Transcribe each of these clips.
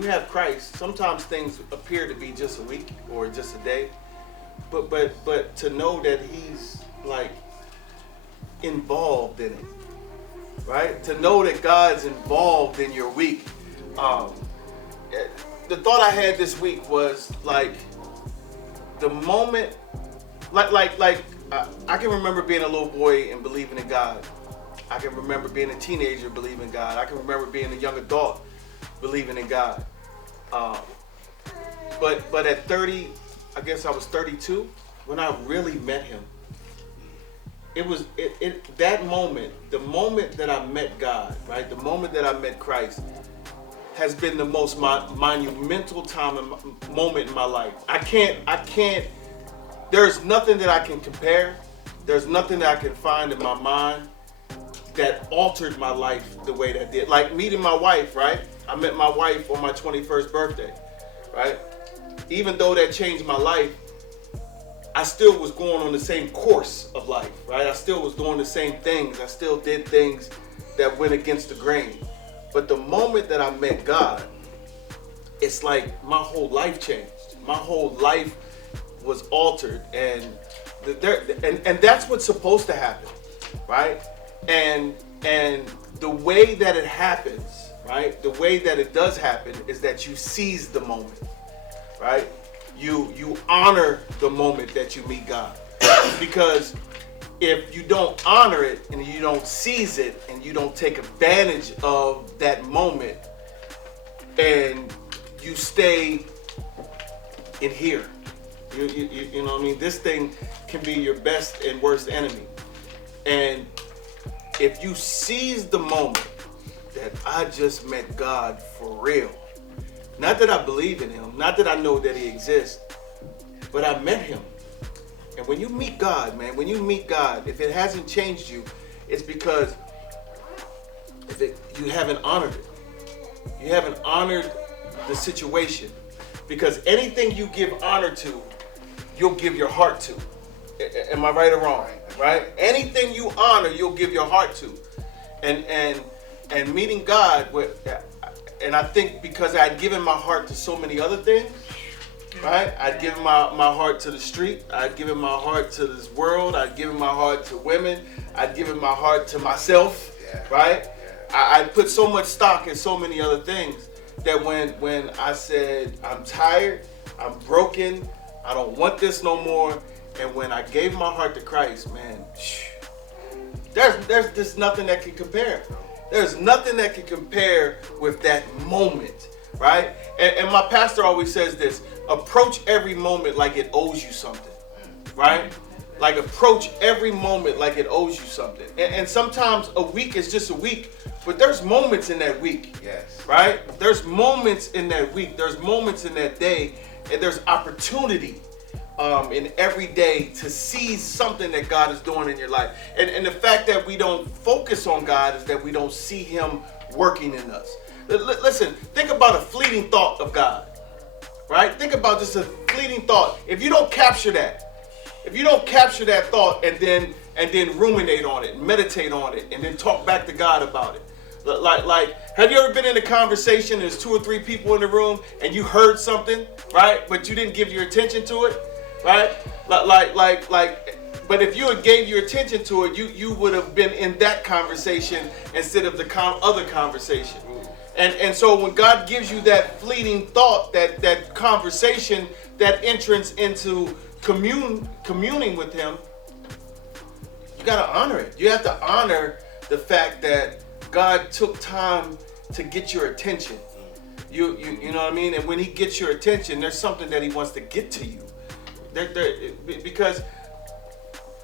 you have Christ, sometimes things appear to be just a week or just a day, but to know that He's like involved in it, right? To know that God's involved in your week. The thought I had this week was like the moment, I can remember being a little boy and believing in God. I can remember being a teenager believing in God. I can remember being a young adult believing in God. But at 30, I guess I was 32 when I really met Him. It was that moment, the moment that I met God, right? The moment that I met Christ has been the most monumental moment in my life. I can't, there's nothing that I can compare. There's nothing that I can find in my mind that altered my life the way that did. Like meeting my wife, right? I met my wife on my 21st birthday, right? Even though that changed my life, I still was going on the same course of life, right? I still was doing the same things. I still did things that went against the grain. But the moment that I met God, it's like my whole life changed. My whole life was altered, and that's what's supposed to happen, right? And the way that it happens, right? The way that it does happen is that you seize the moment, right? You honor the moment that you meet God. Because if you don't honor it and you don't seize it and you don't take advantage of that moment and you stay in here, you know what I mean? This thing can be your best and worst enemy. And if you seize the moment that I just met God for real, not that I believe in Him, not that I know that He exists, but I met Him. And when you meet God, man, when you meet God, if it hasn't changed you, it's because you haven't honored it. You haven't honored the situation. Because anything you give honor to, you'll give your heart to. Am I right or wrong? Right? Anything you honor, you'll give your heart to. And meeting God, and I think because I'd given my heart to so many other things, right? I'd given my heart to the street. I'd given my heart to this world. I'd given my heart to women. I'd given my heart to myself, right? I put so much stock in so many other things that when I said, I'm tired, I'm broken, I don't want this no more, and when I gave my heart to Christ, man, there's just nothing that can compare. There's nothing that can compare with that moment, right? And my pastor always says this: approach every moment like it owes you something, right? Like approach every moment like it owes you something. And sometimes a week is just a week, but there's moments in that week, yes, right? There's moments in that week. There's moments in that day, and there's opportunity in every day to seize something that God is doing in your life. And the fact that we don't focus on God is that we don't see Him working in us. Listen, think about a fleeting thought of God, right? Think about just a fleeting thought. If you don't capture that thought and then ruminate on it, meditate on it, and then talk back to God about it. Like, have you ever been in a conversation, there's 2 or 3 people in the room, and you heard something, right? But you didn't give your attention to it, right? But if you had gave your attention to it, you would have been in that conversation instead of the other conversation. And so when God gives you that fleeting thought, that conversation, that entrance into communing with Him, you got to honor it. You have to honor the fact that God took time to get your attention. You know what I mean? And when He gets your attention, there's something that He wants to get to you.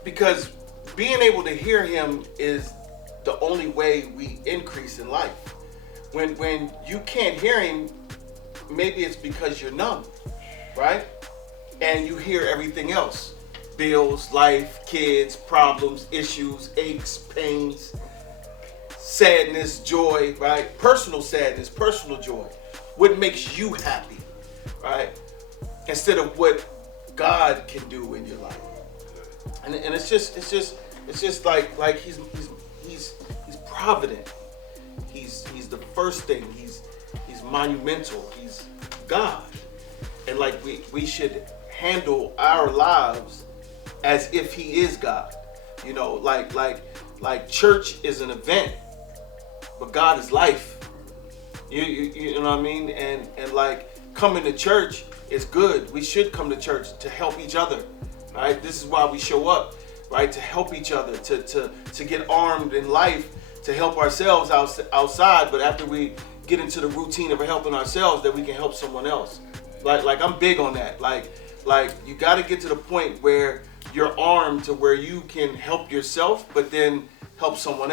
Because being able to hear Him is the only way we increase in life. When you can't hear Him, maybe it's because you're numb, right? And you hear everything else: bills, life, kids, problems, issues, aches, pains, sadness, joy, right? Personal sadness, personal joy. What makes you happy, right? Instead of what God can do in your life. And it's just like he's provident. He's the first thing. He's monumental. He's God. And like we should handle our lives as if he is God. You know, like church is an event, but God is life. You know what I mean? And like coming to church is good. We should come to church to help each other. Right? This is why we show up, right? To help each other, to get armed in life, to help ourselves outside, but after we get into the routine of helping ourselves, that we can help someone else. Like I'm big on that. Like you got to get to the point where you're armed to where you can help yourself, but then help someone else.